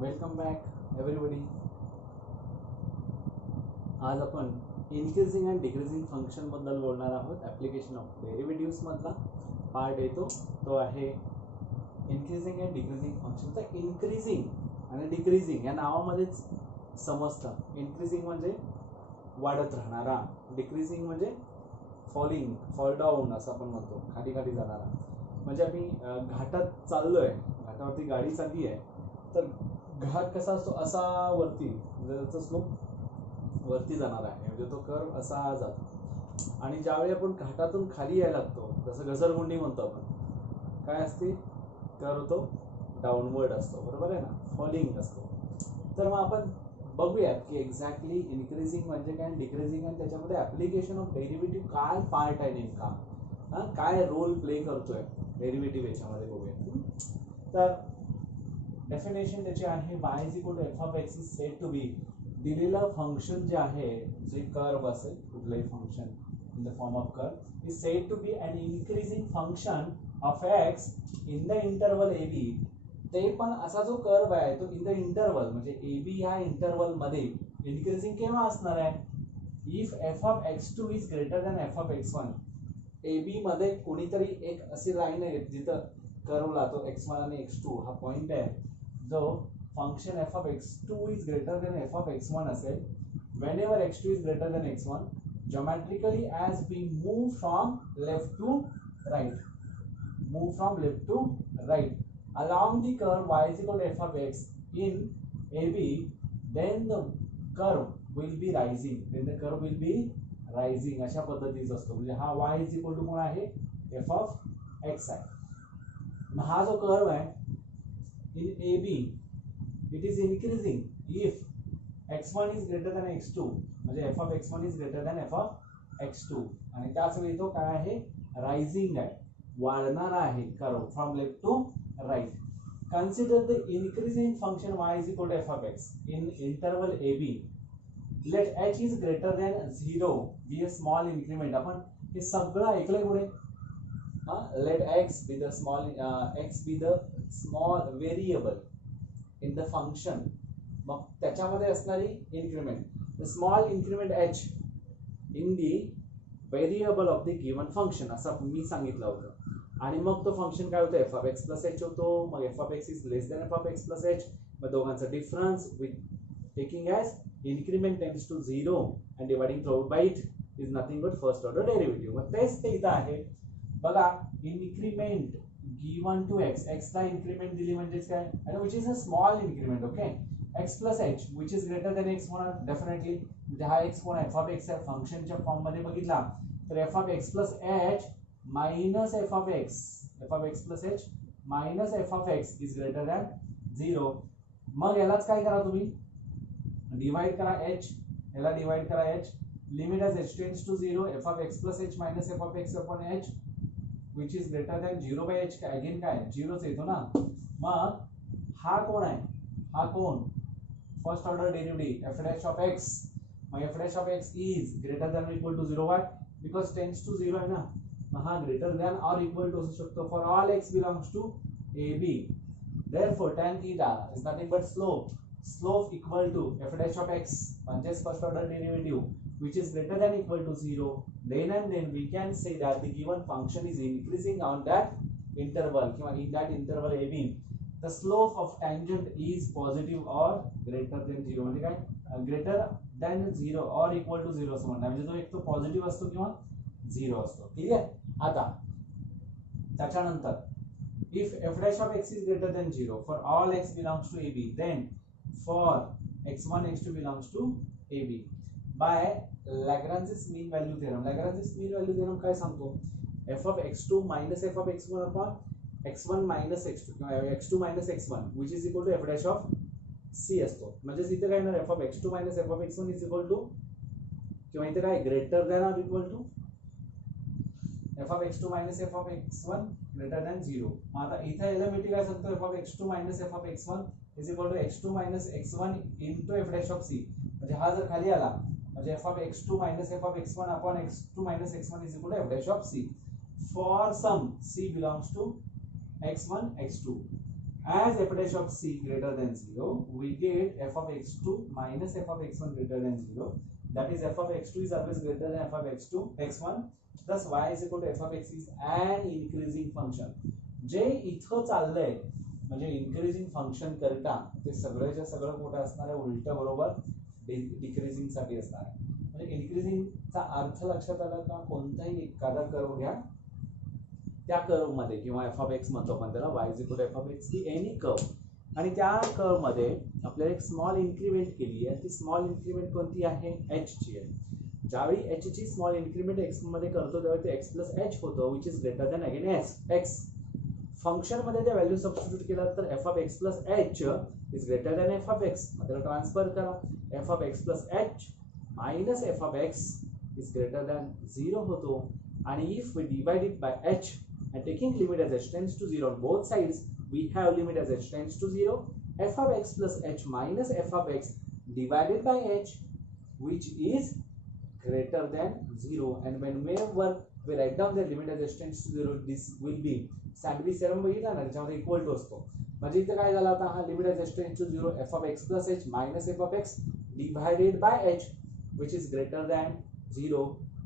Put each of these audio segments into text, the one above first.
Welcome back everybody. आज आपण increasing and decreasing function बद्दल बोलणार आहोत. ॲप्लिकेशन ऑफ डेरिव्हेटिव्स मधला पार्ट येतो तो आहे इन्क्रीजिंग अँड डिक्रीजिंग फंक्शन. तर इन्क्रीजिंग आणि डिक्रीजिंग या नावामध्येच समजतं. इन्क्रीजिंग म्हणजे वाढत राहणारा, डिक्रीजिंग म्हणजे फॉल डाऊन असं आपण म्हणतो, खाली खाली जाणारा. म्हणजे आम्ही घाटात चाललोय, घाटावरती गाडी चालली आहे, तर घाट कसा असतो असा वरती, म्हणजे त्याचा स्लोप वरती जाणार आहे, म्हणजे तो कर्व असा जातो. आणि ज्यावेळी आपण घाटातून खाली यायला लागतो, जसं घसरगुंडी म्हणतो आपण, काय असते, कर्व तो डाऊनवर्ड असतो, बरोबर आहे ना, फॉलिंग असतो. तर मग आपण बघूयात की एक्झॅक्टली इन्क्रीजिंग म्हणजे काय, डिक्रीजिंग, आणि त्याच्यामध्ये ॲप्लिकेशन ऑफ डेरिव्हेटिव्ह काय पार्ट आहे नेमका, काय रोल प्ले करतोय डेरिव्हेटिव्ह याच्यामध्ये बघूया. तर डेफिनेशन त्याची आहे, y is equal to f of x is said to be. दिलेलं फंक्शन जे आहे, जे कर्व असेल कुठलंही function in the form of curve, is said to be an increasing function of x in the interval a b. ते पण असा जो कर्व आहे तो इन द इंटरवल, म्हणजे ए बी ह्या इंटरवल मध्ये इन्क्रीजिंग केव्हा असणार आहे, if f of x two is greater than f of x one. A B मध्ये कोणीतरी एक अशी लाईन आहे जिथं कर्वला तो x1 आणि x2 हा पॉइंट आहे, जो function f of x2 is greater than f of x1 असेल. whenever x2 is greater than x1, geometrically as we move from left to right along the curve y is equal to f of x in AB, then the curve will be rising. अशा पद्धतीचा असतो, म्हणजे हा y is equal to कोण आहे, f of x आहे. हा जो कर्व आहे in AB, it is increasing if x1 is greater than x2, म्हणजे f of x1 is greater than f of x2, आणि त्याच वेळी तो काय आहे, रायझिंग आहे, वाढणारा आहे curve from left to right. Consider the increasing function y is equal to f of x in interval AB. let h is greater than 0 be a small increment. आपण हे सगळं ऐकलंय पुढे. let x be the small variable in the function. मग त्याच्यामध्ये असणारी increment, the small increment h in the variable of the given function असं मी सांगितलं होतं. आणि मग तो फंक्शन काय होतं, f of x plus h होतो. मग f of x is less than f of x plus h, मग दोघांचा difference with taking as increment tends to 0 and dividing throughout by it is nothing but first order derivative. मग तेच ते इथं आहे बघा. इन्क्रिमेंट गिवन टू एक्स, एक्सला increment दिली म्हणजेच काय, आणि which is a small increment. Okay, x plus h which is greater than x होणार डेफिनेटली, म्हणजे हा एक्स कोण आहे, एफ ऑफ एक्स आहे. फंक्शनच्या फॉर्म मध्ये बघितला तर F of x plus h minus f of x plus h minus f of x is greater than 0. मग यालाच काय करा तुम्ही, डिवाइड करा एच, याला डिवाइड करा h. Limit as h tends to 0, f of x plus h minus f of x upon h which is greater than 0 by h. काय again काय 0च येतो ना. मग हा कोण आहे, हा कोण, first order derivative f dash of x. मग f dash of x is greater than or equal to 0. why, because tends to 0 आहे ना. मग हा greater than or equal to असू शकतो for all x belongs to AB. therefore tan theta is nothing but slope equal to f dash of x म्हणजेच first order derivative which is greater than equal to 0. then and then we can say that the given function is increasing on that interval, in that interval AB. the slope of tangent is positive or greater than 0, म्हणजे काय, greater than 0 or equal to 0 असं म्हणतात, म्हणजे तो एक तो positive असतो किंवा 0 असतो. ठीक आहे. आता त्याच्यानंतर if f dash of x is greater than 0 for all x belongs to AB, then for x1 x2 belongs to AB by Lagrange's mean value theorem. Lagrange's mean value theorem काय सांगतो, f of x2 minus f of x1 upon x1 minus x2 किंवा x2 minus x1 which is equal to f dash of c असतो. म्हणजे इथे काय येणार, f of x2 minus f of x1 is equal to, किंवा इथे काय, greater than or equal to f of x2 minus f of x1 greater than 0. मग आता इथे याला मी काय सांगतो, f of x2 minus f of x1 is equal to x2 minus x1 into f dash of c. म्हणजे हा जर खाली आला म्हणजे f of x2 minus f of x1 upon x2 minus x1 is equal to f dash of c for some c belongs to x1 x2 as f dash of c greater than 0, we get f of x2 minus f of x1 greater than 0. That is f of x2 is always greater than f of x2 x1. Thus y is equal to f of x is an increasing function. जे इथं चाललंय म्हणजे increasing function करता ते सगळ्याच्या सगळं कुठे असणार आहे, उलट बरोबर डिक्रीजिंग साठी असणार आहे. म्हणजे इन्क्रीजिंगचा अर्थ लक्षात आला का? कोणताही एखादा कर्व घ्या, त्या कर्व मध्ये किंवा एफ ऑफ एक्स म्हणतो आपण त्याला, y is equal to f of x की एनी कर्व, आणि त्या कर्व मध्ये आपल्याला एक स्मॉल इन्क्रीमेंट केली आहे. ती स्मॉल इन्क्रीमेंट कोणती आहे? h ची आहे. ज्यावेळी h ची स्मॉल इन्क्रीमेंट x मध्ये करतो त्यावेळी ते x प्लस h होतो, which is greater than again x. Function मध्ये त्या व्हॅल्यू सबस्टिट्यूट केला तर f of x plus h is greater than f of x. मतलब ट्रान्सफर करा, f of x plus h minus f of x is greater than 0 होतो. आणि if we divide it by h and taking limit as h tends to 0 on both sides, we have limit as h tends to 0, f of x plus h minus f of x divided by h, which is greater than 0. And whenever we write down the limit as h tends to 0, this will be Sandwich theorem बघितला ना, त्याच्यामध्ये equal to असतो. म्हणजे इथे काय झाला होता, हा limit as h tends to 0 f of x plus h minus f of x divided by h, which is greater than 0.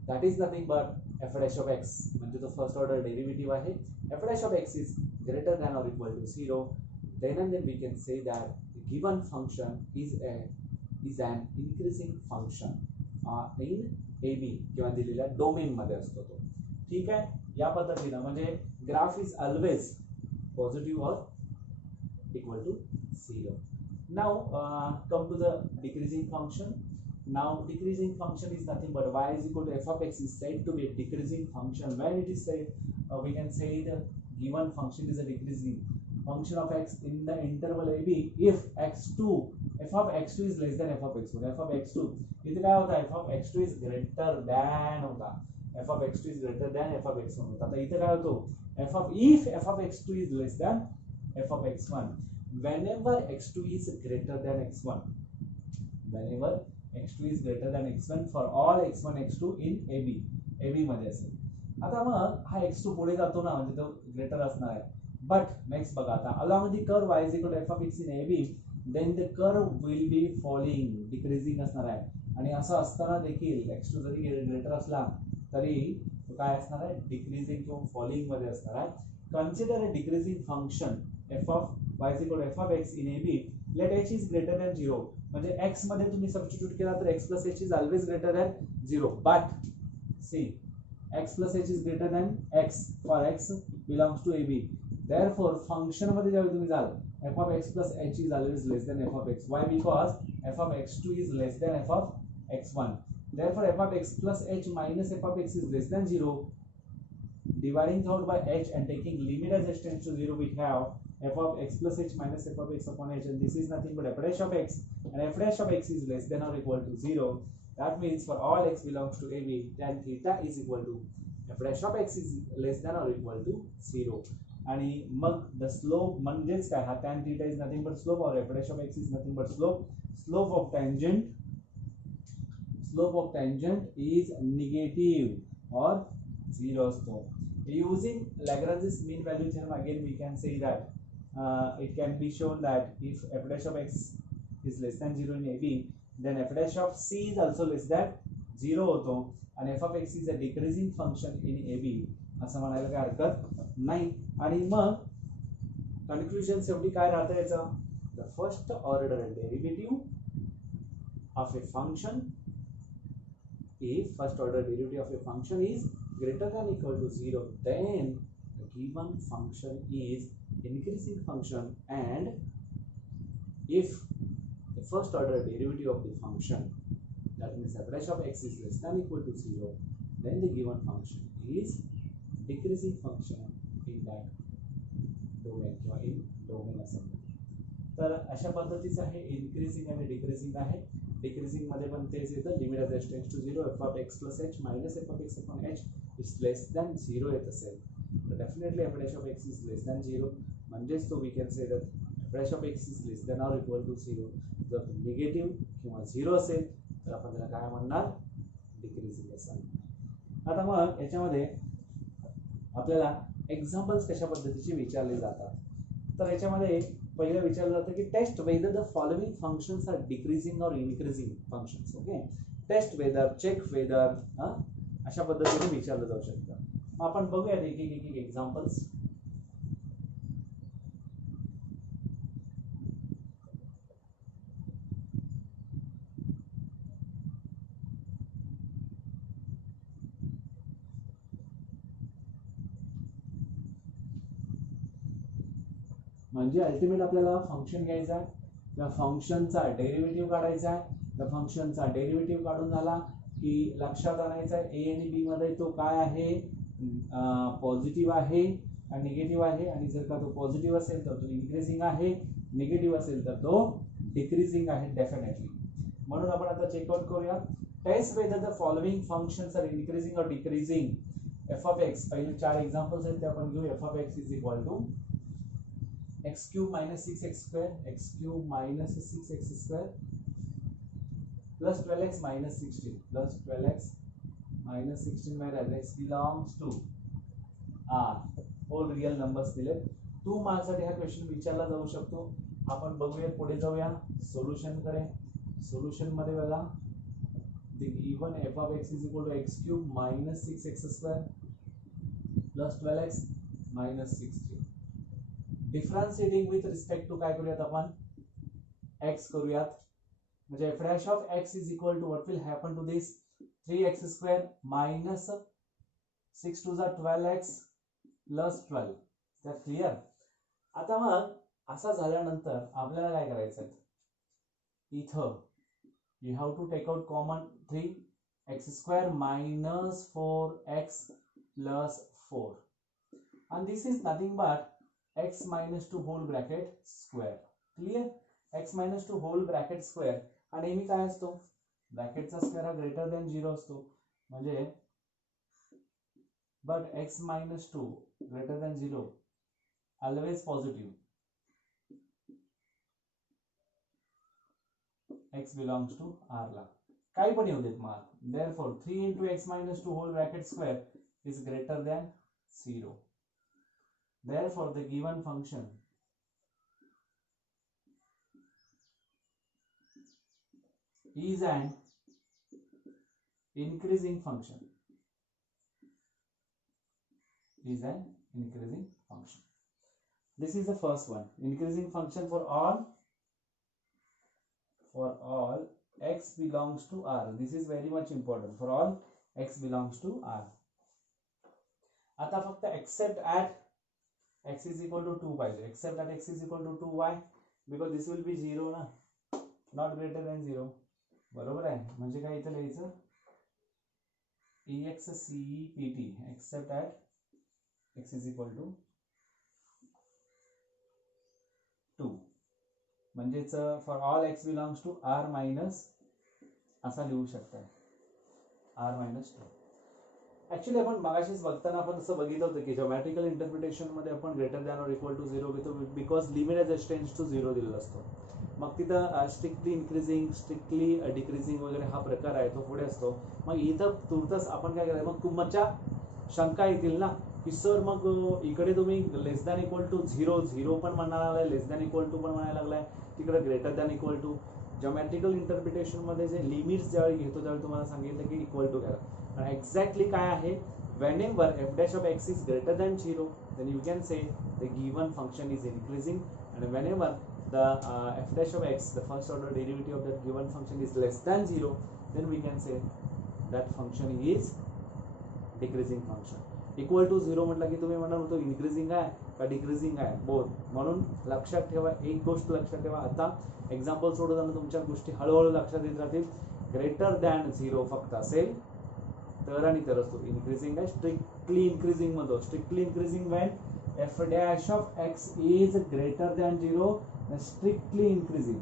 That is nothing but f dash of x, म्हणजे तो first order derivative आहे. f dash of x is greater than or equal to 0. Then and then we can say that the given function is an increasing function in AB किंवा दिलेल्या domain मध्ये असतो तो. ठीक आहे, या पद्धतीने म्हणजे ग्राफ इज ऑलवेज पॉझिटिव्ह और equal to 0. Now come to the decreasing function. Now decreasing function is nothing but y is equal to f of x is said to be a decreasing function when it is said we can say the given function is a decreasing function of x in the interval ab if x2 f of x2 is less than f of x1. f of x2 इथे काय होता, f of x2 is greater than होता, f of x2 is greater than f of x1 होता. आता इथे काय होतो, if f of x2 is less than f of x1, whenever x2 is greater than x1, whenever x2 is greater than x1 for all x1 x2 in AB मध्ये असेल. आता मग हा x2 पुढे जातो ना, म्हणजे तो ग्रेटर असणार आहे. बट नेक्स्ट बघा, आता along the curve y is equal to f of x in AB, then the curve will be falling, decreasing असणार आहे. आणि असं असताना देखील x2 जरी ग्रेटर असला तरी तो काय असणार आहे, डिक्रीजिंग किंवा फॉलिंग मध्ये असणार आहे. Consider a decreasing function f of y is equal to f of x in AB, let h is greater than 0. म्हणजे x मध्ये तुम्ही सबस्टिट्यूट केला तर x plus h is always greater than 0. But see, x plus h is greater than x for x belongs to AB. Therefore function मध्ये जेव्हा तुम्ही जाल f of x plus h is always less than f of x. Why? Because f of x2 is less than f of x1. Therefore f of x plus h minus f of x is less than 0. Dividing out by h and taking limit as h tends to 0, we have f of x plus h minus f of x upon h, and this is nothing but f dash of x, and f dash of x is less than or equal to 0. That means for all x belongs to AB, tan theta is equal to f dash of x is less than or equal to 0. आणि मग the slope म्हणजेच काय, हा tan theta is nothing but slope or f dash of x is nothing but slope of tangent is negative or 0 असतो. Using Lagrange's mean value theorem, again we can say that it can be shown that if f dash of x is less than 0 in AB, then f dash of c is also less than 0 होतो, आणि f of x is a decreasing function in AB असं म्हणायला काय हरकत नाही. आणि मग conclusion शेवटी काय राहतं याचं, the first order derivative of a function, if first order derivative of a function is greater than equal to 0, then the given function is increasing function. And if the first order derivative of the function, that means f dash of x is less than equal to 0, then the given function is decreasing function in that domain किंवा in domain असं. तर अशा पद्धतीचं आहे, increasing आणि decreasing आहे. Decreasing मध्ये पण तेच येतं, limit as h tends to 0, f of x plus h minus f of x upon h is less than 0 येत असेल तर definitely f dash of x is less than 0, म्हणजेच तो we can say that f dash of x is less than or equal to 0. जर negative किंवा 0 असेल तर आपण त्याला काय म्हणणार, डिक्रीजिंग असं. आता मग याच्यामध्ये आपल्याला एक्झाम्पल्स कशा पद्धतीचे विचारले जातात तर याच्यामध्ये पहिलं विचारलं जातं की test whether the following functions are decreasing or increasing functions. Okay, test whether, check whether, अशा पद्धतीने विचारलं जाऊ शकतं. आपण बघूया एक एक एक्झाम्पल्स. म्हणजे अल्टिमेट आपल्याला फंक्शन घ्यायचं आहे, त्या फंक्शनचा डेरिव्हेटिव्ह काढायचा आहे. त्या फंक्शनचा डेरिव्हेटिव्ह काढून झाला की लक्षात आणायचं आहे ए आणि बी मध्ये तो काय आहे, पॉझिटिव्ह आहे आणि निगेटिव्ह आहे. आणि जर का तो पॉझिटिव्ह असेल तर तो इन्क्रीजिंग आहे, निगेटिव्ह असेल तर तो डिक्रीजिंग आहे डेफिनेटली. म्हणून आपण आता चेकआउट करूया. Test whether the following functions are increasing or decreasing. F of x, पहिले 4 एक्झाम्पल्स आहेत ते आपण घेऊ. F of x is equal to x cube minus 6x square, x cube minus 6x square plus 12x minus 16 plus 12x minus 16 where x belongs to r. all real numbers दिले. 2 marks साठी हा question विचारला जाऊ शकतो. आपण बघूया, पुढे जाऊया सोल्युशन कडे. सोल्युशन मध्ये बघा, the given f of x is equal to x cube minus 6x square plus 12x minus 16. Differentiating with respect to काय करूयात आपण, x करूयात. म्हणजे f dash of x is equal to what will happen to this 3x square minus 6 to the 12x plus 12. that clear. आता मग असा झाल्यानंतर आपल्याला काय करायचं आहे, इथं you have to take out common 3x square minus 4x plus 4 and this is nothing but x minus 2 whole bracket square. clear. x minus 2 whole bracket square हा नेहमी काय असतो, ब्रॅकेटचा स्क्वेअर हा ग्रेटर दॅन 0 असतो. म्हणजे but x minus 2 greater than 0 always positive. x belongs to r ला काही पण येऊ देत mark. therefore 3 into x minus 2 whole bracket square is greater than 0. Therefore, the given function is an increasing function. Is an increasing function. This is the first one. Increasing function for all x belongs to r. This is very much important. For all x belongs to r. आता फक्त except at x is equal to 2 पाहिजे. except at x is equal to 2. why? because this will be 0 ना, not greater than 0. बरोबर आहे. म्हणजे काय इथं लिहायचं, except except at x is equal to 2. म्हणजेच for all x belongs to r minus असा लिहू शकता, r minus 2. ऍक्च्युली आपण मागाशीच बघताना आपण असं बघितलं होतं की ज्योमेट्रिकल इंटरप्रिटेशन मध्ये आपण greater than or equal to 0 घेतो because limit as tends to 0 दिलेला असतो. मग तिथं स्ट्रिक्टली इन्क्रीजिंग, स्ट्रिक्टली डिक्रीजिंग वगैरे हा प्रकार आहे तो पुढे असतो. मग इथं तुर्तच आपण काय करायचं, मग तुमच्या शंका येतील ना की सर मग इकडे तुम्ही लेस दॅन इक्वल टू 0 पण म्हणायला लागलाय, लेस दॅन इक्वल टू पण म्हणायला लागलाय, तिकडे greater than equal to. Geometrical interpretation मध्ये जे लिमिट्स ज्यावेळी घेतो त्यावेळी तुम्हाला सांगितलं की इक्वल टू घ्या. एक्झॅक्टली काय आहे, whenever f dash of x is greater than 0 then you can say the given function is increasing, and whenever the f dash of x, the first order derivative of that given function is less than 0 then we can say that function is decreasing function. Equal to 0 म्हटलं की तुम्ही म्हणाल तो increasing आहे का decreasing आहे, both. म्हणून लक्षात ठेवा, एक गोष्ट लक्षात ठेवा. आता एक्झाम्पल सोडवताना तुमच्या गोष्टी हळूहळू लक्षात येत राहतील. ग्रेटर दॅन 0 फक्त असेल तर आणि तरच तो इन्क्रीजिंग आहे. स्ट्रिक्टली इन्क्रीजिंग म्हणतो, strictly increasing when f dash of x is greater than 0 strictly increasing,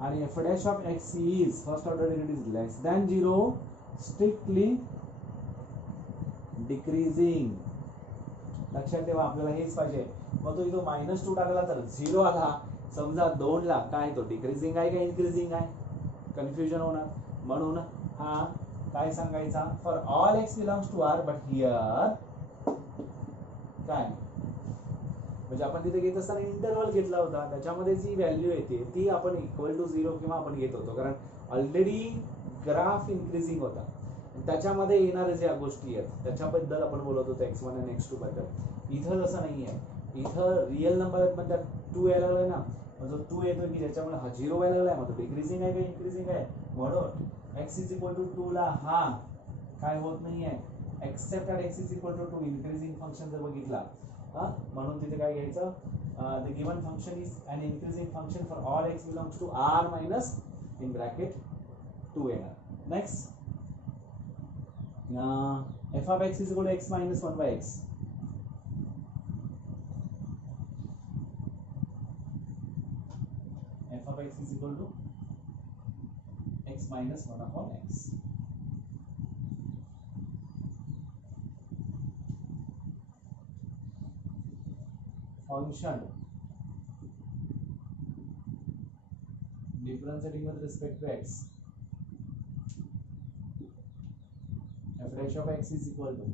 आणि f dash of x is first order derivative is less than 0 strictly decreasing. लक्षात ठेवा, आपल्याला हेच पाहिजे. मग तो इथं -2 टाकला तर 0 आला, समजा 2 ला काय तो डिक्रीजिंग आहे का इन्क्रीजिंग आहे, कन्फ्युजन होणार. म्हणून हा काय सांगायचा, for all x belongs to R, but here काय म्हणजे आपण तिथे घेत असताना इंटरवल घेतला होता, त्याच्यामध्ये जी व्हॅल्यू येते ती आपण इक्वल टू 0 किंवा आपण घेत होतो, कारण ऑलरेडी ग्राफ इन्क्रीजिंग होता. त्याच्यामध्ये येणाऱ्या ज्या गोष्टी आहेत त्याच्याबद्दल आपण बोलत होतो x1 आणि x2 बद्दल. इथं तसं नाही आहे, इथं रिअल नंबर आहेत पण त्यात 2 यायला लागलाय ना, जो 2 येतो की ज्याच्यामुळे हा 0 व्हायला लागलाय, मग तो डिक्रीजिंग आहे का इन्क्रीजिंग आहे, म्हणून x इज इक्वल टू 2 ला हा काय होत नाहीये, except at x is equal to 2 increasing function जर बघितला म्हणून तिथे काय घ्यायचं, the given function is an increasing function for all x belongs to r minus in bracket 2 येणार. Next f of x is equal to x minus 1 by x. f of x is equal to x minus 1 upon x. Function differentiating with respect to x. f dash of x is equal to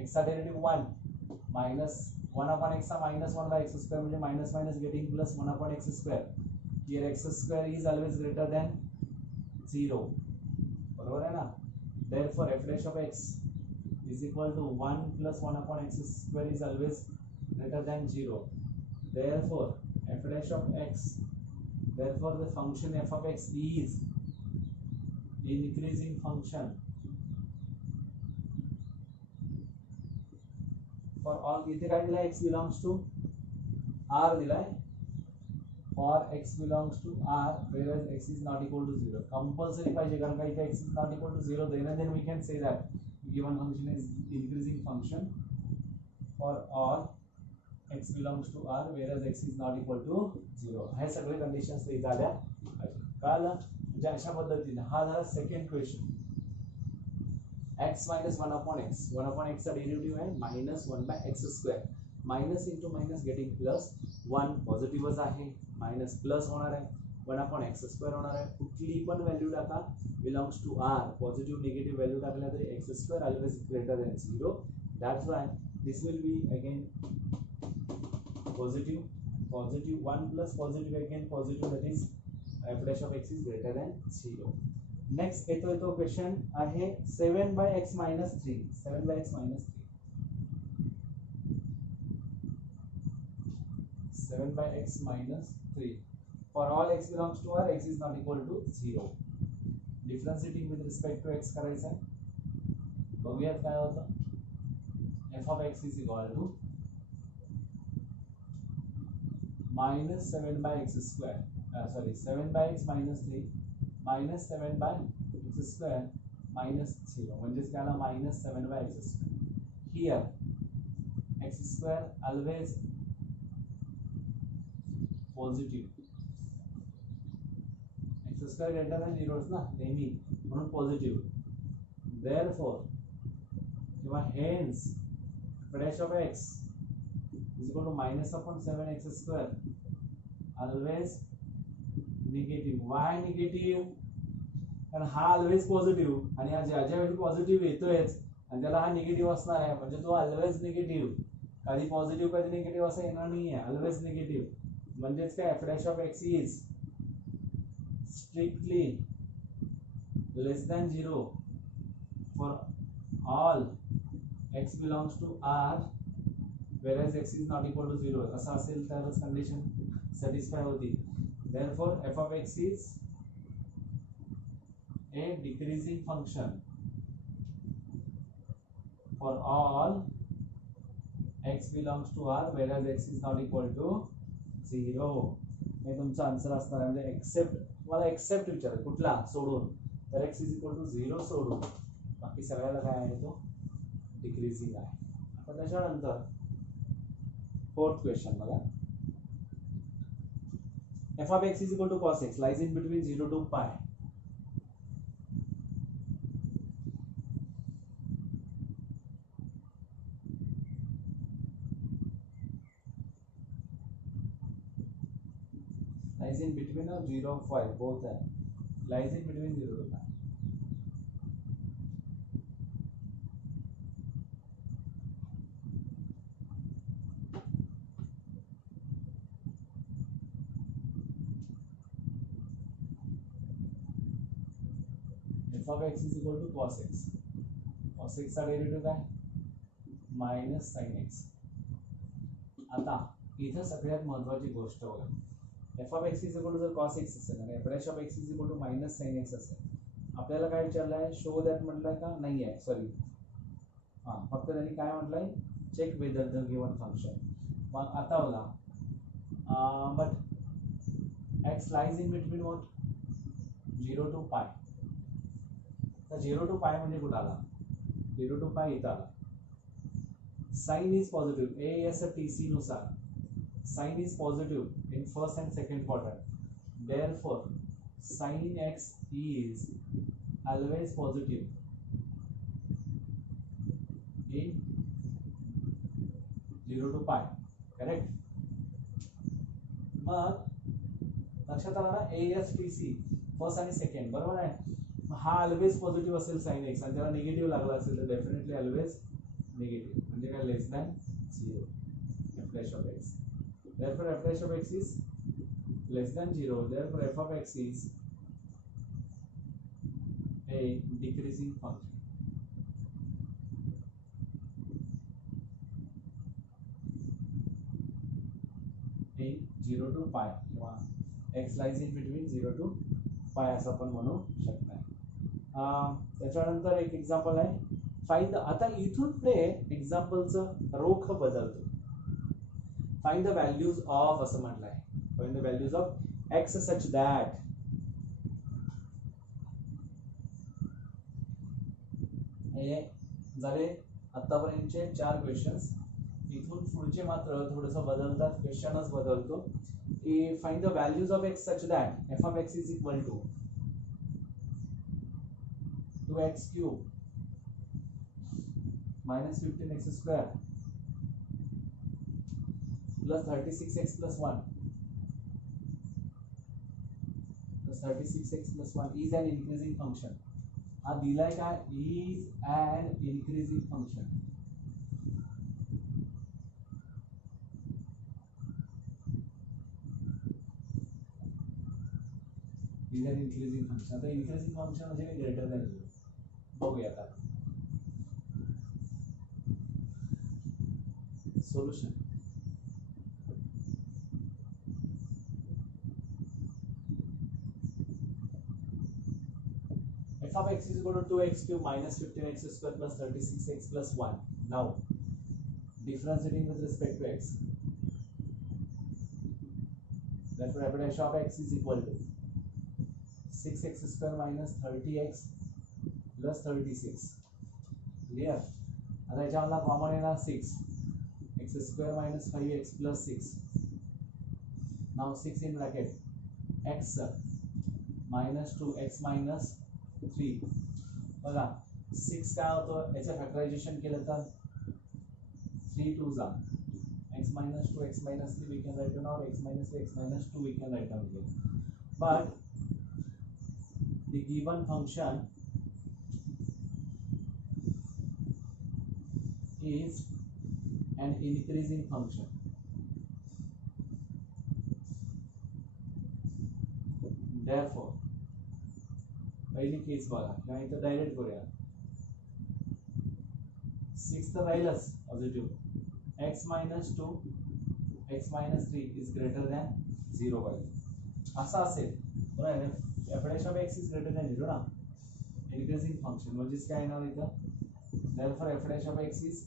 x चा derivative 1 minus 1 upon x चा minus 1 by x square म्हणजे minus minus getting plus 1 upon x square. Here x square is always greater than 0. बरोबर आहे ना. Therefore f dash of x is equal to 1 plus 1 upon x square is always greater than 0. Therefore f dash of x, therefore the function f of x is increasing function for all. इथे काय दिलाय, x belongs to r दिलाय, for x belongs to r whereas x is not equal to 0. Compulsory पाहिजे, कारण का इथे x is not equal to 0 then we can say that given function is increasing function for all x belongs to r whereas x is not equal to 0. हे सगळे conditions इथे आल्या पाहिजे. कळलं? म्हणजे अशा पद्धतीने हा झाला second question. x minus 1 upon x, 1 upon x चा डेरिव्हेटिव्ह आहे minus 1 by x square. Minus into minus getting plus 1, पॉझिटिव्हच आहे, मायनस प्लस होणार आहे, 1 upon x square होणार आहे. कुठली पण व्हॅल्यू टाका belongs to r, positive negative value टाकल्या तरी x square always greater than 0. That's why this will be again positive, positive 1 plus positive again positive, that is f dash of x is greater than 0. Next येतो तो question आहे 7 by x minus 3. 7 by x minus 3. 7 by x minus 3. For all x belongs to r, x is not equal to 0. Differentiating with respect to x करायचं आहे. बघूयात काय होतं. f of x is equal to minus 7 by x square. Sorry, 7 by x minus 3. minus 7 by x square minus 0 म्हणजेच काय आला minus 7 by x square. Here x square always positive, x square greater than 0 ना नेहमी, म्हणून positive. Therefore किंवा hence f dash of x is equal to minus upon 7x square always negative. Y negative? कारण हा always positive आणि हा ज्या ज्या वेळी पॉझिटिव्ह येतोयच आणि त्याला हा निगेटिव्ह असणार आहे, म्हणजे तो ऑलवेज निगेटिव्ह. कधी पॉझिटिव्ह कधी निगेटिव्ह असं येणार नाही आहे, ऑलवेज निगेटिव्ह. म्हणजेच काय, f dash of x is strictly less than 0 for all x belongs to r whereas x is not equal to 0. असं असेल तरच कंडिशन सॅटिस्फाय होती. Therefore f of x is a decreasing function for all x belongs to r whereas x is not equal to 0. हे तुमचा answer असणार आहे. म्हणजे accept, तुम्हाला एक्सेप्ट विचार कुठला सोडून, तर x is equal to 0 सोडून बाकी सगळ्याला काय आहे तो डिक्रीजिंग आहे. आता त्याच्यानंतर फोर्थ क्वेश्चन बघा. f of x is equal to cos x lies in between 0 to pi. Lies in between 0 and pi, both are lies in between 0 to pi. F of x is equal to cos x. Cos एक्सचा derivative काय minus sine x. आता इथं सगळ्यात महत्वाची गोष्ट बघा, f of x is equal to जर cos x असेल आणि f dash of x is equal to minus sine x असेल, आपल्याला काय विचारलं आहे, शो दॅट म्हटलंय का नाही आहे, सॉरी हां फक्त त्यांनी काय म्हटलंय, check whether the given function. मग आता बघा but x lies in between what 0 to पाय. तर 0 to पाय म्हणजे कुठं आला, 0 to पाय इथं आला. Sine is positive A S T C नुसार sine is positive in first and second quadrant. Therefore sine x is always positive in 0 to pi. Correct. मग लक्षात आलं ना, A S T C first आणि second बरोबर आहे. हा always positive असेल साइन एक्स आणि त्याला निगेटिव्ह लागला असेल तर डेफिनेटली ऑलवेज निगेटिव्ह, म्हणजे काय less than 0 f dash of x. therefore f dash of x is less than 0, therefore f of x is a decreasing function. in 0 to pi किंवा x lies in between 0 to pi असं आपण म्हणू शकता. त्याच्यानंतर एक example आहे find. आता इथून पुढे एक्झाम्पलचं रोख बदलतो. फाइंड द व्हॅल्यूज ऑफ असं म्हटलंय, find the values of x such that हे झाले आतापर्यंतचे 4 क्वेश्चन्स. इथून पुढचे मात्र थोडंसं बदलतात, क्वेश्चनच बदलतो की find the values of x such that f of x is equal to 2x cube minus 15x square plus 36x plus 1 plus 36x plus 1 is an increasing function. हा दिलाय काय, is an increasing function. is an increasing function. आता increasing function म्हणजे काय, greater than 0. बघूया आता solution. f of x is equal to 2x cube minus 15x square plus 36x plus 1. Now differentiating with respect to x, therefore f dash of x is equal to 6x square minus 30x plus 36. Clear. आता याच्यामधला common येणार 6 x square minus 5x plus 6. now 6 in bracket x minus 2x minus 3. बघा 6 काय होतं, याचं factorisation केलं तर 3 2 जा x minus 2 x minus 3 we can write down, or x minus 2 x minus 2 we can write down here. But the given function is an increasing function. Therefore पहिली केस बघा किंवा इथं डायरेक्ट करूया. 6 तर राहीलच positive, x minus 2 x minus 3 is greater than 0 पाहिजे असं असेल बरोबर. f dash of x is greater than 0 ना, increasing function म्हणजेच काय येणार इथं, therefore f dash of x is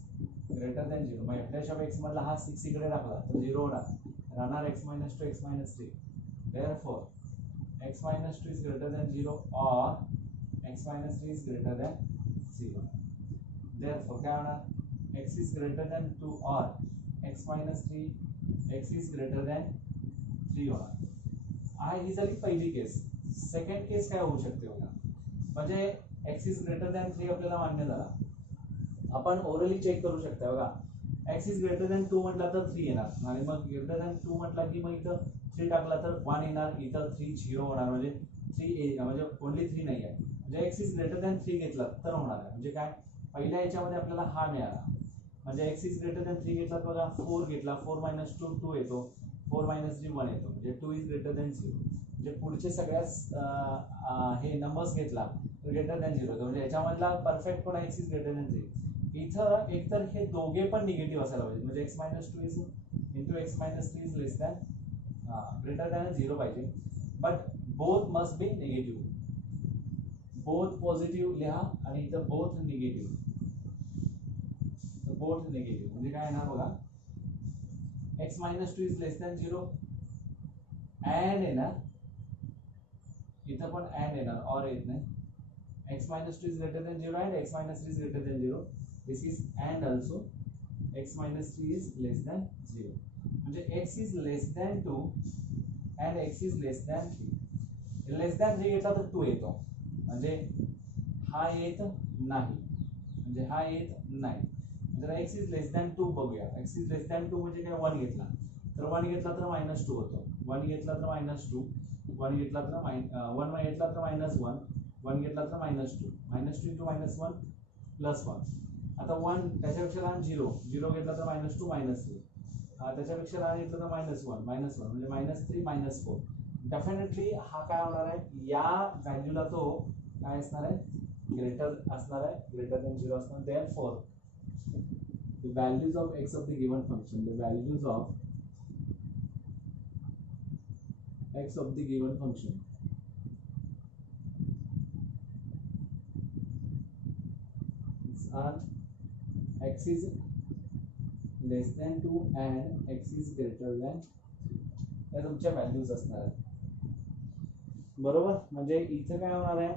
greater than 0. मग f dash of x मधला हा 6 इकडे टाकला तर 0 होणार, राहणार x minus 2 x minus 3. therefore x minus 2 is greater than 0 or x minus 3 is greater than 0. therefore काय होणार, x is greater than 2 or x minus 3 x is greater than 3 होणार. ही झाली पहिली केस. सेकंड केस काय होऊ शकते बघा, म्हणजे x is greater than 3 आपल्याला मान्य झाला. आपण ओरली चेक करू शकता बघा, x is greater than 2 म्हटला तर 3 येणार आणि मग greater than 2 म्हटला की मग इथं 3 टाकला तर 1 येणार, इथं 3 0 होणार, म्हणजे 3 म्हणजे ओनली 3 नाही आहे, म्हणजे x is greater than 3 घेतला तर होणार आहे. म्हणजे काय, पहिल्या याच्यामध्ये आपल्याला हा मिळाला, म्हणजे x is greater than 3 घेतला बघा, 4 घेतला, 4 minus 2 2 येतो, 4 minus 3 1 येतो, म्हणजे 2 is greater than 0. म्हणजे पुढचे सगळ्याच हे नंबर्स घेतला ग्रेटर दॅन 0 म्हणजे याच्यामधला परफेक्ट कोण आहे, x इज ग्रेटर दॅन 0. इथं एकतर हे दोघे पण निगेटिव्ह असायला पाहिजे, म्हणजे x - 2 is into x - 3 is less than greater than 0 पाहिजे. But both must be negative, both positive लिहा आणि इथं बोथ निगेटिव्ह. बोथ निगेटिव्ह म्हणजे काय येणार बघा, x - 2 is less than 0 and येणार, इथं पण अँड येणार, और येत नाही. x - 2 is greater than 0 and x - 3 is greater than 0. This is and also x - 3 is less than 0. म्हणजे x is less than 2 and x is less than 3. Less than 3 येता तर 2 येतो, म्हणजे हा येत नाही, म्हणजे हा येत नाही. जर x is less than 2 बघूया, x is less than 2 म्हणजे काय, 1 घेतला तर 1 घेतला तर -2 होतो, 1 घेतला तर -2, 1 घेतला तर 1 घेतला तर -1, 1 घेतला तर -2, -2 इंटू -1 +1. आता 1 त्याच्यापेक्षा लहान 0, 0 घेतला तर -2 -3, त्याच्यापेक्षा लहान घेतला तर -1 म्हणजे -3 -4. डेफिनेटली हा काय होणार आहे, या व्हॅल्यूला तो काय असणार आहे, ग्रेटर असणार आहे, ग्रेटर दॅन 0 असणार. Therefore the values of x of the given function, the values of x of the given function are x is less than 2 and x is greater than, या तुमच्या व्हॅल्यूज असणार आहेत. बरोबर, म्हणजे इथे काय होणार आहे,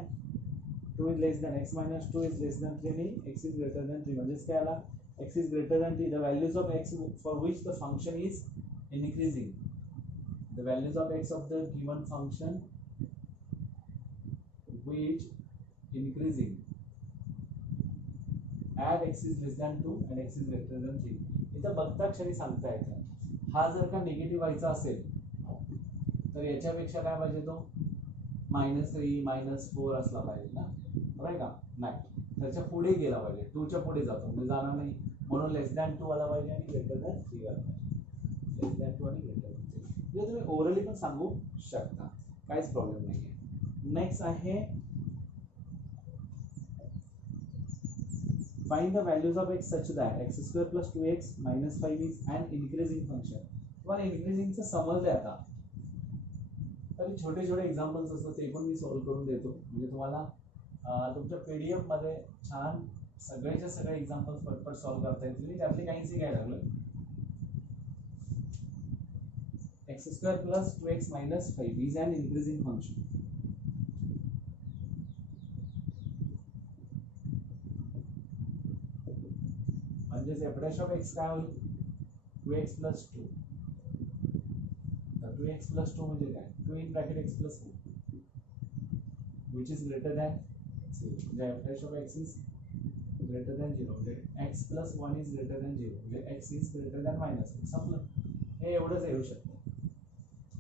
2 is less than x - 2 is less than 3 आणि x is greater than 3. म्हणजे काय आला, x is greater than 3, the values of x for which the function is increasing, the values of x of the given function which increasing at x is less than 2 and x is greater than 3. इथं बघता क्षणी सांगता येतं, हा जर का negative व्हायचा असेल तर याच्यापेक्षा काय पाहिजे, तो -3 -4 असला पाहिजे ना, बरोबर का, नाही त्याच्या पुढे गेला पाहिजे, 2 च्या पुढे जातो म्हणजे जाणार नाही, म्हणून लेस दॅन 2 आला पाहिजे आणि ग्रेटर दॅन 3 आला पाहिजे, लेस दॅन 2 आणि ग्रेटर दॅन 3. म्हणजे तुम्ही ओरली पण सांगू शकता, काहीच प्रॉब्लेम नाहीये. नेक्स्ट आहे, find the values of x such that x² + 2x - 5 is an increasing function. तुम्हाला इन्क्रीजिंगचं समजलंय आता, तरी छोटे छोटे एक्झाम्पल्स असतात ते पण मी सॉल्व्ह करून देतो, म्हणजे तुम्हाला तुमच्या PDF मध्ये छान सगळेच्या सगळे एक्झाम्पल्स पटपट सॉल्व्ह करता येतील. मी त्यातले काहींची काय लागलं, x² + 2x - 5 is an increasing function. म्हणजेच f' ऑफ x काय होईल, 2x + 2. तर 2x + 2 म्हणजे काय, 2 in bracket x + 2 which is greater than 0. म्हणजे f' of x is greater than 0, म्हणजे x + 1 is greater than 0, म्हणजे x is greater than -1. संपलं, हे एवढंच येऊ शकतं.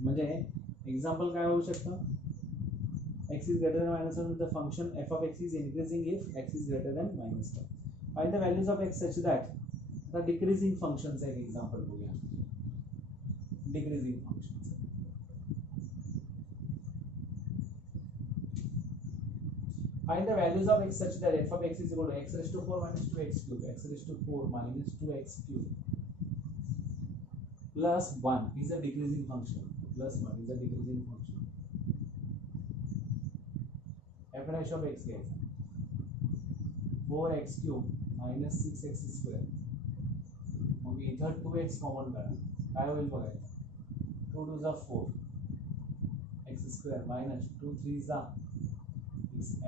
म्हणजे एक्झाम्पल काय होऊ शकतं, x is greater than -1, the function f of x is increasing if x is greater than -1. Find the values of x such that, आता डिक्रीजिंग फंक्शनचं एक एक्झाम्पल बघूया. डिक्रीजिंग फंक्शनचं, find the values of x such that f of x is equal to x⁴ - 2x³, x⁴ - 2x³ plus 1 is a decreasing function, plus 1 is a decreasing function. f' of x घ्यायचा, 4x³ - 6x². मग इथं 2x common काढा, काय होईल बघायचं, 2 2 जा 4 x² - 2 3 जा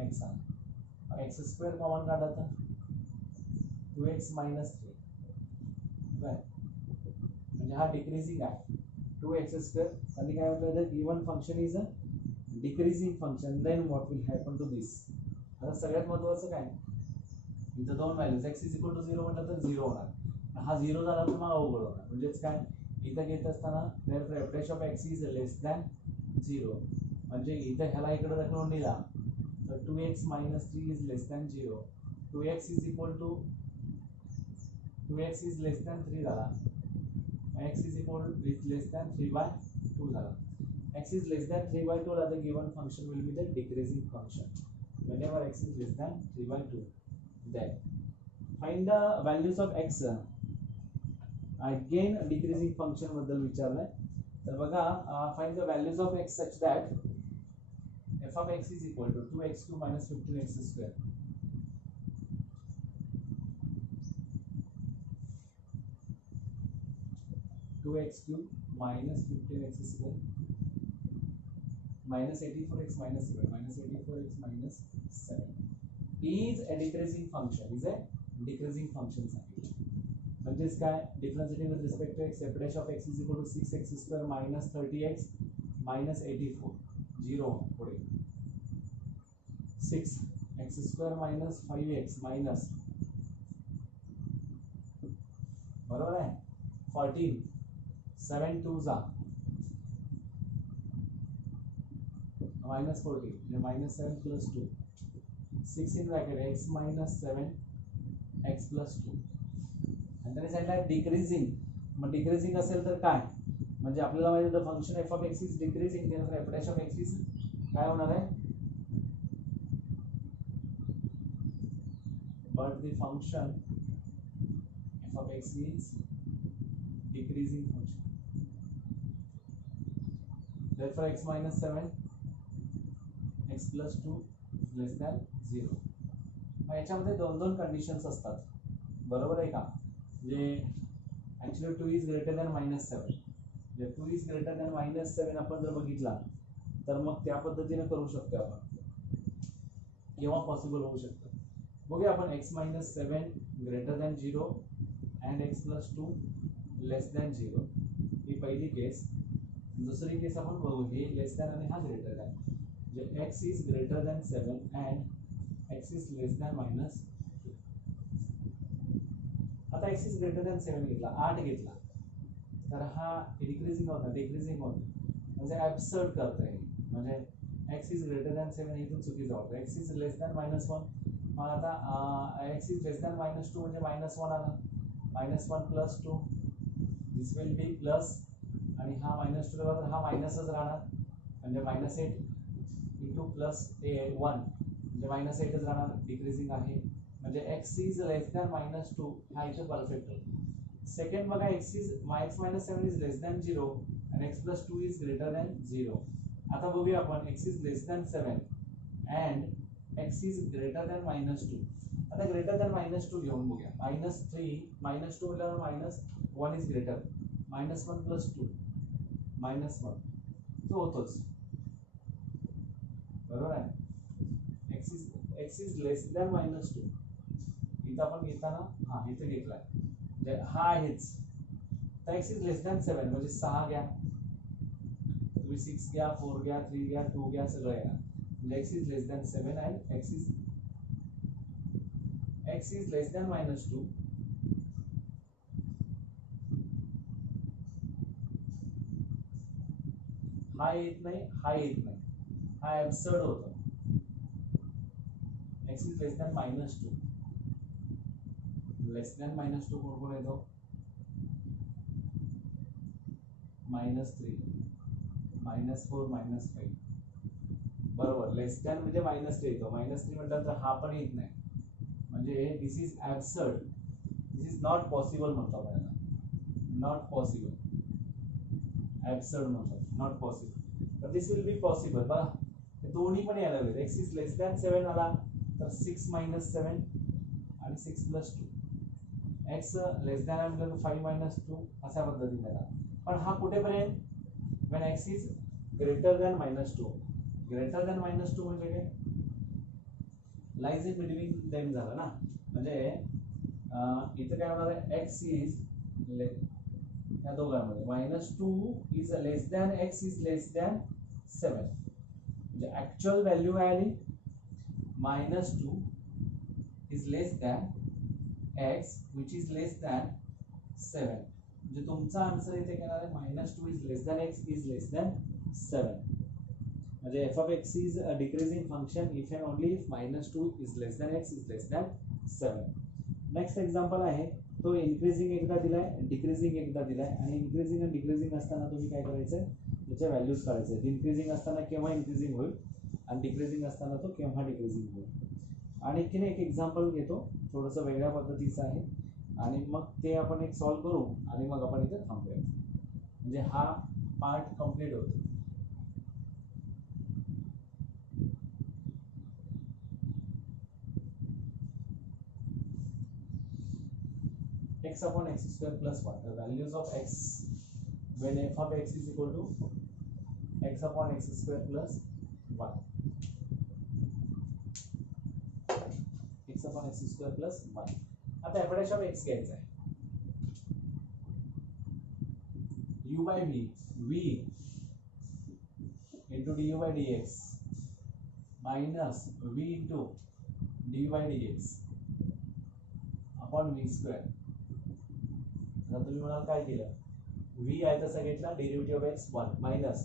x आला, x² कॉमन काढा तर 2x - 3, म्हणजे हा डिक्रीजिंग आहे, 2x² आणि काय म्हटलं तर given function is a decreasing function. Then what will happen to this. आता सगळ्यात महत्त्वाचं काय, इथं दोन व्हॅल्यूज x = 0 म्हटलं तर 0 होणार, हा 0 झाला तर मग अवघड होणार. म्हणजेच काय, इथं घेत असताना f' of x is less than 0, म्हणजे इथं ह्याला इकडे दाखवून दिला तर 2x - 3 is less than 0, 2x is less than 3 झाला, x is less than 3/2 झाला. x is less than 3/2 ला the given function will be the decreasing function. whenever x is less than 3/2. Then find the values of x. Again decreasing function बद्दल विचारलंय. तर बघा, find the values of x such that f of x is equal to 2x cube minus 15x square. Two x cube minus 15x square minus 84x minus 7 minus 84x minus 7 is a decreasing function. Is a decreasing function सांगितलं. म्हणजेच काय, differentiating with respect to x, f dash of x is equal to 6x square minus 30x minus 84. 0 पुढे 6x square minus 5x minus, बरोबर आहे, 14 7 2 जा minus 14 minus 7 plus 2 6 in bracket x minus 7 x plus 2 आणि त्याने सांगितलं decreasing. मग decreasing असेल तर काय, म्हणजे आपल्याला माहिती आहे function f of x is decreasing, त्यानंतर f dash of x is काय होणार आहे, but the function f of x is decreasing function. Therefore x minus 7 x plus 2 less than 0. मग याच्यामध्ये दोन दोन कंडिशन्स असतात, बरोबर आहे का. म्हणजे ऍक्च्युअली 2 इज ग्रेटर दॅन -7. जे 2 इज ग्रेटर दॅन -7 आपण जर बघितला तर मग त्या पद्धतीने करू शकतो आपण, केव्हा पॉसिबल होऊ शकतं बघूया आपण. x minus 7 greater than 0 and x plus 2 less than 0 ही पहिली केस. दुसरी केस आपण बघू, हे लेस दॅन आणि हा ग्रेटर दॅन. जे x is greater than 7 and x is less than -2. आता x is greater than 7 घेतला, 8 घेतला, तर हा डिक्रीजिंग होता, डिक्रीजिंग होता म्हणजे ॲब्सर्ड करत आहे. म्हणजे x is greater than 7 इथून चुकीचं होतं. x is less than -1. मग आता x is less than -2 म्हणजे -1 आला, -1 plus 2 this will be plus, आणि हा -2 बरोबर हा मायनसच राहणार, म्हणजे -8 इंटू प्लस 1 म्हणजे -8च राहणार, डिक्रीजिंग आहे. म्हणजे x इज लेस दॅन -2 हा इथे परफेक्ट होतो. सेकंड बघा, x minus 7 is less than 0 आणि x plus 2 is greater than 0. आता बघूया आपण, x is less than 7 and x is greater than -2. आता ग्रेटर दॅन -2 घेऊन बघूया. -3 -2 म्हटल्यावर -1 इज ग्रेटर, -1 plus 2 -1 तो होतोच, बरोबर आहे. x इज लेस दॅन -2 इथं आपण घेताना हा इथे घेतलाय, म्हणजे हा आहेच. तर x इज लेस दॅन 7 म्हणजे 6 घ्या, तुम्ही 6 घ्या, 4 घ्या, 3 घ्या, 2 घ्या, सगळं येणार. म्हणजे x is less than 7 and x is less than -2. हा येत नाही, हा येत नाही, हा ॲब्सर्ड होतो. x is less than -2. Less than -2 कोण येतो, -3 -4 -5 बरोबर. लेस दॅन म्हणजे -3 येतो, -3 म्हटल्यानंतर हा पण येत नाही, म्हणजे this is absurd, this is not possible म्हणतो आपण, नॉट पॉसिबल, ॲब्सर्ड म्हणतो, नॉट पॉसिबल. तर दिस विल बी पॉसिबल. बघा दोन्ही पण यायला हवे. x इज लेस दॅन 7 आला तर 6 - 7 आणि 6 plus 2. x लेस दॅन म्हणजे 5 - 2 अशा पद्धतीने आला. पण हा कुठेपर्यंत, when x is greater than -2. Greater than -2 म्हणजे काय, लाईज इन बिटवीन देम झालं ना. म्हणजे इथं काय होणार आहे, x इज या दोघांमध्ये -2 is less than x is less than 7. म्हणजे ऍक्च्युअल व्हॅल्यू काय आली, -2 is less than x which is less than 7. म्हणजे तुमचा आन्सर इथे येणार आहे -2 is less than x is less than 7. म्हणजे f of x is a decreasing function if and only if -2 is less than x is less than 7. Next example आहे तो increasing एकदा दिलाय, डिक्रीजिंग एकदा दिलाय. आणि इन्क्रीजिंग आणि डिक्रीजिंग असताना तुम्ही काय करायचं, त्याच्या व्हॅल्यूज काढायचे. इन्क्रीजिंग असताना केव्हा इन्क्रीजिंग होईल आणि डिक्रीजिंग असताना तो केव्हा डिक्रीजिंग होईल. आणि की एक एक्झाम्पल घेतो, थोडंसं वेगळ्या पद्धतीचं आहे, आणि मग ते आपण एक सॉल्व्ह करू आणि मग आपण इथे थांबूया. म्हणजे हा पार्ट कम्प्लीट होतो. x upon x square plus 1, the values of x when f of x is equal to x upon x square plus 1, x upon x square plus 1. आता f dash of x घ्यायचा आहे. u by v into du by dx minus v into du by dx upon v square. आता तुम्ही म्हणाल काय केलं, v आहे तसा घेतला, derivative of x 1 minus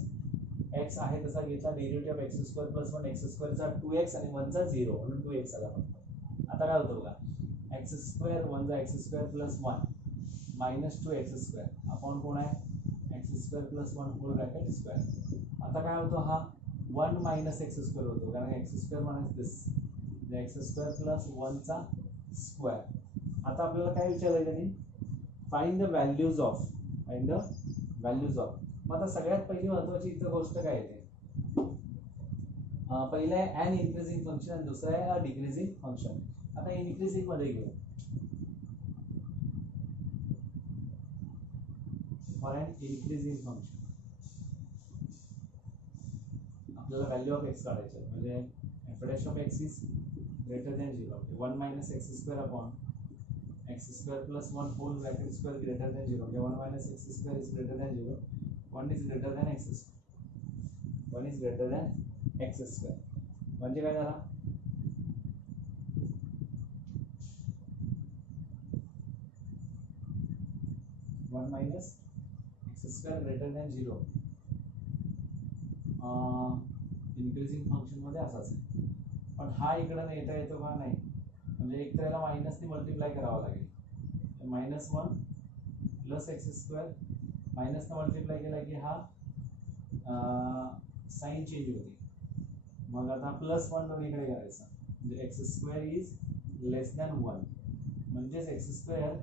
x आहे तसा घेतला, derivative of x square plus 1, x square चा 2x आणि 1 चा 0 म्हणून 2x आला फक्त. आता काय होतं बघा, x स्क्वेअर 1 चा x square plus 1 minus 2x square upon कोण आहे x square plus 1 whole bracket square. आता काय होतो, हा 1 मायनस x स्क्वेअर होतो, कारण x स्क्वेअर मायनस दिस म्हणजे x स्क्वेअर प्लस 1 चा स्क्वेअर. आता आपल्याला काय विचारायचं त्यांनी, find the values of, find the values of. मग आता सगळ्यात पहिली महत्वाची इथं गोष्ट काय येते, पहिलं आहे ॲन इन्क्रीजिंग फंक्शन आणि दुसरं आहे अ डिक्रीजिंग फंक्शन. आता इन्क्रीजिंग मध्ये घेऊ, फॉर ॲन इन्क्रीजिंग फंक्शन आपल्याला व्हॅल्यू ऑफ एक्स काढायचं आहे. म्हणजे F dash of x is greater than 0, 1 minus x square upon x square plus 1 whole bracket square greater than 0. 1 minus x square is greater than 0. 1 is greater than x square. 1 is greater than x square. म्हणजे काय झाला, one minus x square greater than 0 increasing function मध्ये असाच आहे. पण हा इकडे नेता येतो का नाही, म्हणजे एक तर याला मायनसने मल्टिप्लाय करावं लागेल. -1 प्लस एक्स स्क्वेअर मायनसने मल्टिप्लाय केला की हा साईन चेंज होते. मग आता +1 दोन्हीकडे करायचा, म्हणजे x square is less than 1, म्हणजेच एक्स स्क्वेअर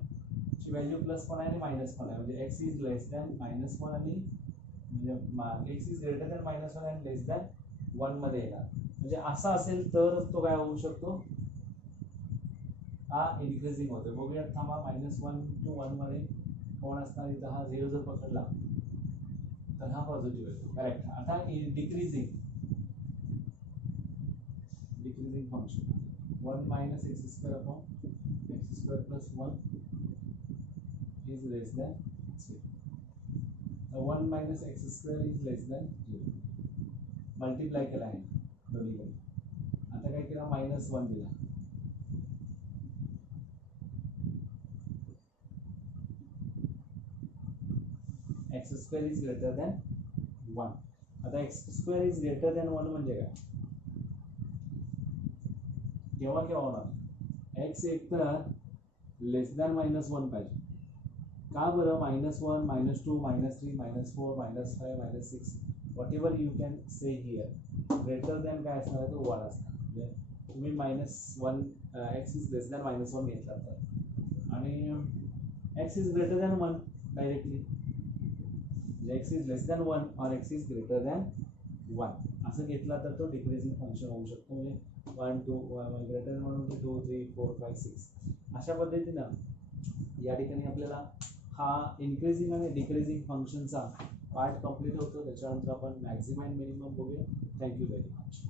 ची व्हॅल्यू प्लस पण आहे आणि मायनस पण आहे, म्हणजे एक्स इज लेस दॅन -1 आणि म्हणजे एक्स इज ग्रेटर दॅन -1 आणि लेस दॅन 1 मध्ये येणार. म्हणजे असा असेल तर तो काय होऊ शकतो, हा इन्क्रीजिंग होतो. बघूयात थांबा, -1 to 1 मध्ये कोण असणार इथं, हा 0 जर पकडला तर हा पॉझिटिव्ह येतो, करेक्ट. आता decreasing function 1 minus x square upon x square plus 1 is less than 0. 1 minus x square is less than 0. Multiply केला आहे दोन्हीकडे. आता काय केला, -1 दिला, x square is greater than 1. आता x square is greater than 1 म्हणजे काय, केव्हा केव्हा होणार, एक्स एक तर लेस दॅन -1 पाहिजे. का बरं, -1, -2, -3, -4, -5, -6 what ever you can say here, greater than काय असणार आहे, तो 1 असणार. म्हणजे तुम्ही -1 एक्स इज लेस दॅन -1 घेतला तर, आणि x is greater than 1 directly, x is less than 1 or x is greater than 1 असं घेतला तर तो डिक्रीजिंग फंक्शन होऊ शकतो. म्हणजे 1 2 ग्रेटर दॅन 1 म्हणजे 2 3 4 5 6 अशा पद्धतीनं या ठिकाणी आपल्याला हा इन्क्रीजिंग आणि डिक्रीजिंग फंक्शनचा पार्ट कंप्लीट होतो. त्याच्यानंतर आपण मॅक्झिमम आणि मिनिमम बघूया. Thank you very much.